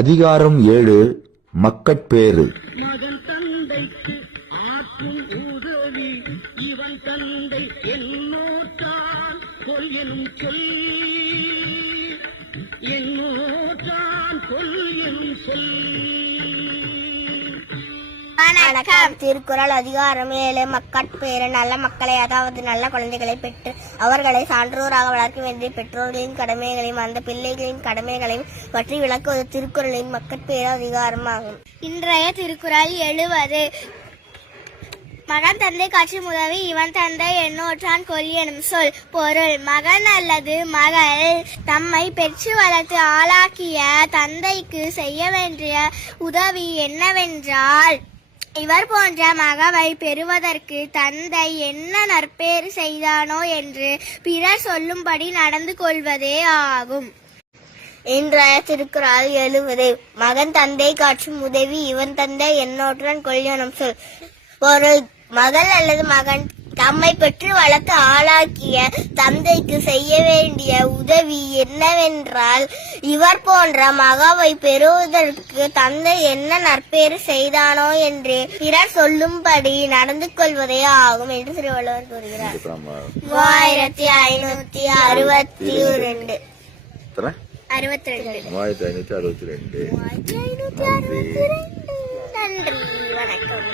அதிகாரம் 7 மக்கட்பேறு. மகன் தந்தைக்கு ஆற்றும் உதவி இவன் தந்தை என்னோட்டான் சொல் எனும் சொல் என்னோட்டான் சொல் எனும் சொல். வணக்கம். திருக்குறள் அதிகாரம் 7 மக்கட்பேறு. நல்ல மக்களை, அதாவது நல்ல குழந்தைகளை பெற்று அவர்களை சான்றோராக வளர்க்க வேண்டிய பெற்றோர்களின் கடமைகளையும் அந்த பிள்ளைகளின் கடமைகளையும் பற்றி விளக்குவது திருக்குறளின் மக்கட்பேறு அதிகாரமாகும். இன்றைய திருக்குறள் 70. மகன் தந்தை காற்றும் உதவி இவன் தந்தை என்னோற்றான் கொல் எனும் சொல். பொருள்: மகன் அல்லது மகள் தம்மை பெற்று வளர்த்து ஆளாக்கிய தந்தைக்கு செய்ய வேண்டிய உதவி என்னவென்றால், இவர் போன்ற மகவை பெறுவதற்கு தந்தை என்ன நற்பேறு செய்தானோ என்று பிறர் சொல்லும்படி நடந்து கொள்வதே ஆகும். இன்றைய திருக்குறள் 70. மகன் தந்தை காற்றும் உதவி இவன் தந்தை என்னோற்றான் கொல் எனும் சொல். பொருள்: மகள் அல்லது மகன் தம்மை பெற்று வளர்த்து ஆளாக்கிய தந்தைக்கு செய்ய வேண்டிய உதவி என்னவென்றால், இவர் போன்ற மகவை பெறுவதற்கு தந்தை என்ன நற்பேறு செய்தானோ என்று பிறர் சொல்லும்படி நடந்து கொள்வதே ஆகும் என்று திருவள்ளுவர் கூறுகிறார். 3562. 3562. நன்றி, வணக்கம்.